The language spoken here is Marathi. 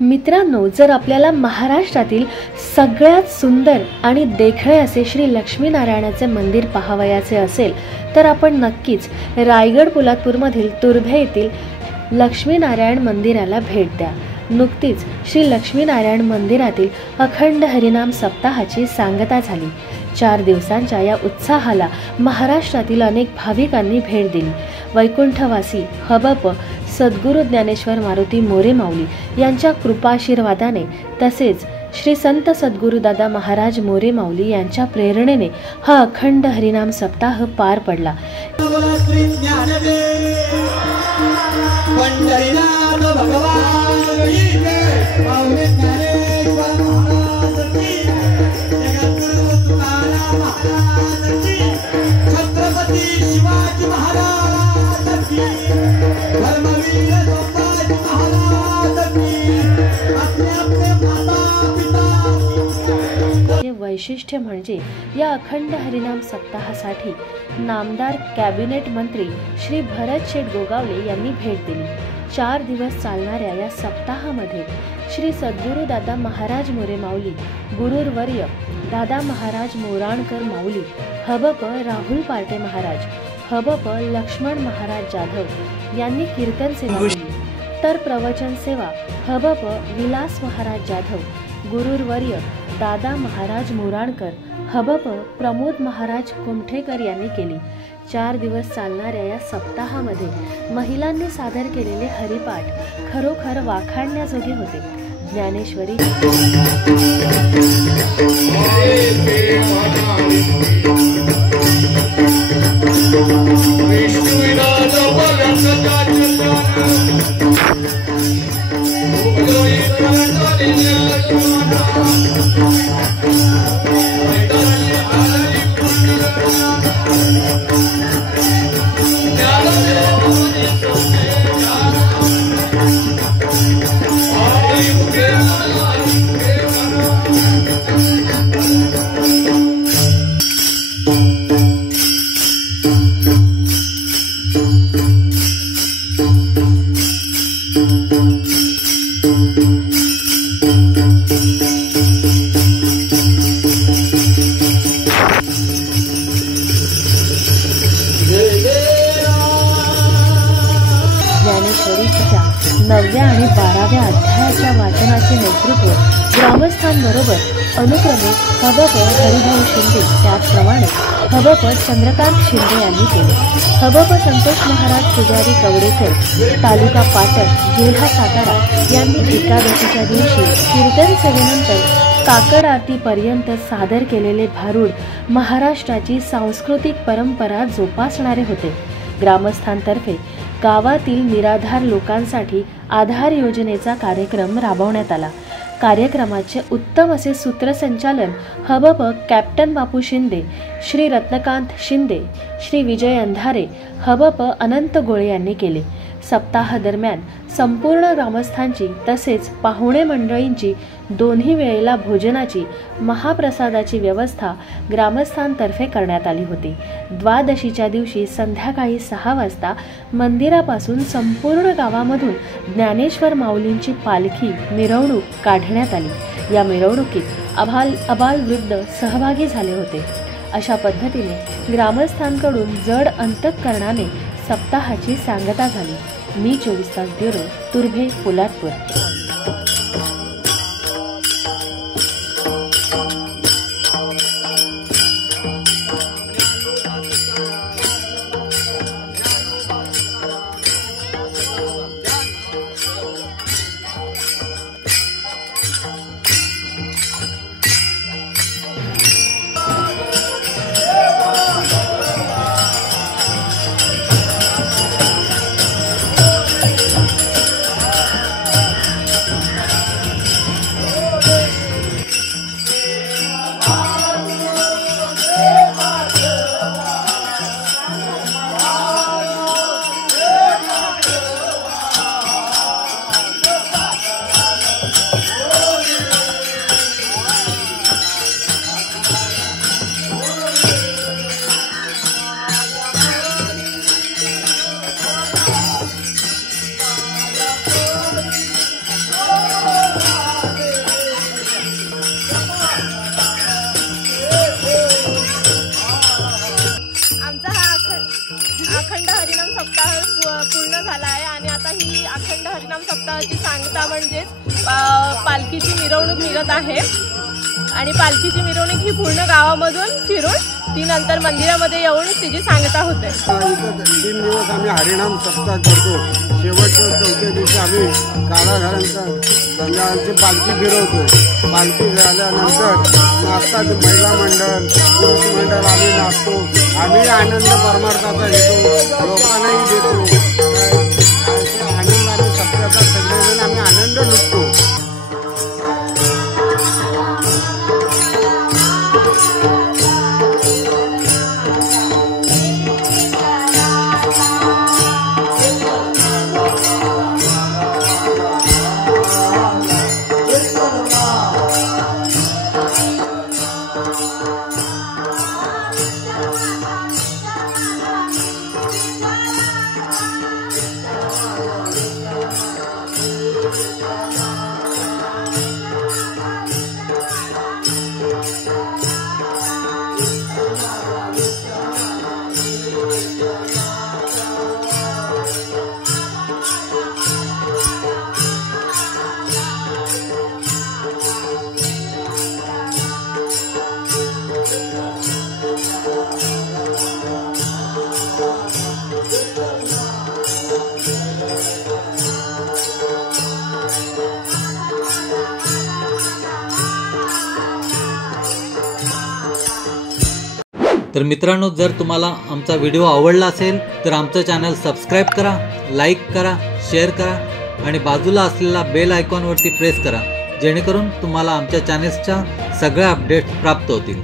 मित्रांनो, जर आपल्याला महाराष्ट्रातील सगळ्यात सुंदर आणि देखणे असे श्री लक्ष्मीनारायणाचे मंदिर पाहावयाचे असेल तर आपण नक्कीच रायगड पोलादपूरमधील तुर्भे येथील लक्ष्मीनारायण मंदिराला भेट द्या। नुकतीच श्री लक्ष्मीनारायण मंदिरातील अखंड हरिनाम सप्ताहाची सांगता झाली। 4 दिवसांच्या या उत्साहाला महाराष्ट्रातील अनेक भाविकांनी भेट दिली। वैकुंठवासी हबप सद्गुरू ज्ञानेश्वर मारुती मोरे माऊली यांच्या कृपाशीर्वादाने तसेच श्री संत सद्गुरुदादा महाराज मोरे माऊली यांच्या प्रेरणेने हा अखंड हरिनाम सप्ताह पार पडला। वैशिष्ट्य म्हणजे या अखंड हरिनाम सप्ताहासाठी नामदार कॅबिनेट मंत्री श्री भरत शेठ गोगावले यांनी भेट दिली। 4 दिवस चालणाऱ्या या सप्ताहामध्ये श्री सद्गुरू दादा महाराज मोरे माऊली, गुरुवर्य दादा महाराज मोराणकर माऊली, हबप राहुल पार्टे महाराज, हबप लक्ष्मण महाराज जाधव यांनी कीर्तन सेवा केली, तर प्रवचन सेवा हबप विलास महाराज जाधव, गुरुवर्य दादा महाराज मोराणकर, हबप प्रमोद महाराज कुमठेकर यांनी केली। 4 दिवस चालणाऱ्या या सप्ताहामध्ये महिलांनी सादर केलेले हरिपाठ खरोखर वाखाणण्याजोगे होते। ज्ञानेश्वरी ज्ञानेश्वरीच्या 9व्या आणि 12व्या अध्यायाच्या वाचनाचे नेतृत्व ग्रामस्थांबरोबर अनुक्रमे हबप हरिभाऊ शिंदे, त्याचप्रमाणे हबप चंद्रकांत शिंदे यांनी केले। हबप संतोष महाराज पुजारी कवडेकर, तालुका पाटण, जिल्हा सातारा यांनी एकादशीच्या दिवशी कीर्तन सेवेनंतर काकड आरतीपर्यंत सादर केलेले भारूड महाराष्ट्राची सांस्कृतिक परंपरा जोपासणारे होते। ग्रामस्थांतर्फे गावातील निराधार लोकांसाठी आधार योजनेचा कार्यक्रम राबवण्यात आला। कार्यक्रमाचे उत्तम असे सूत्रसंचालन हबप कॅप्टन बापू शिंदे, श्री रत्नकांत शिंदे, श्री विजय अंधारे, हबप अनंत गोळे यांनी केले। सप्ताह दरम्यान संपूर्ण ग्रामस्थांची तसेच पाहुणे मंडळींची दोन्ही वेळेला भोजनाची महाप्रसादाची व्यवस्था ग्रामस्थांतर्फे करण्यात आली होती। द्वादशीच्या दिवशी संध्याकाळी 6 वाजता मंदिरापासून संपूर्ण गावामधून ज्ञानेश्वर माऊलींची पालखी मिरवणूक काढण्यात आली। या मिरवणुकीत आबाल वृद्ध सहभागी झाले होते। अशा पद्धतीने ग्रामस्थांकडून जड अंतःकरणाने सप्ताहाची सांगता झाली। मी 24 तास ब्युरो, तुर्भे, पोलादपूर। ही अखंड हरिनाम सप्ताहाची सांगता म्हणजेच पालखीची मिरवणूक निघत आहे आणि पालखीची मिरवणूक ही पूर्ण गावामधून फिरून ती नंतर मंदिरामध्ये येऊन तिची सांगता होते। इथं 3 दिवस आम्ही हरिनाम सप्ताह करतो। शेवटच्या चौथ्या दिवशी आम्ही काळाघरांचा गंगाची पालखी फिरवतो। पालखी झाल्यानंतर नाचतात महिला मंडळ, पुरुष मंडळ, आम्ही नाचतो। आम्ही आनंद परमार्थाचा घेतो, लोकांनाही देतो। आनंदाने सप्ताहाचा सगळेजण आम्ही आनंद लुटतो। तर मित्रांनो, जर तुम्हाला आमचा व्हिडिओ आवडला असेल तर आमचं चॅनल सबस्क्राईब करा, लाईक करा, शेअर करा आणि बाजूला असलेला बेल आयकॉनवरती प्रेस करा, जेणेकरून तुम्हाला आमच्या चॅनल्सच्या सगळ्या अपडेट्स प्राप्त होतील।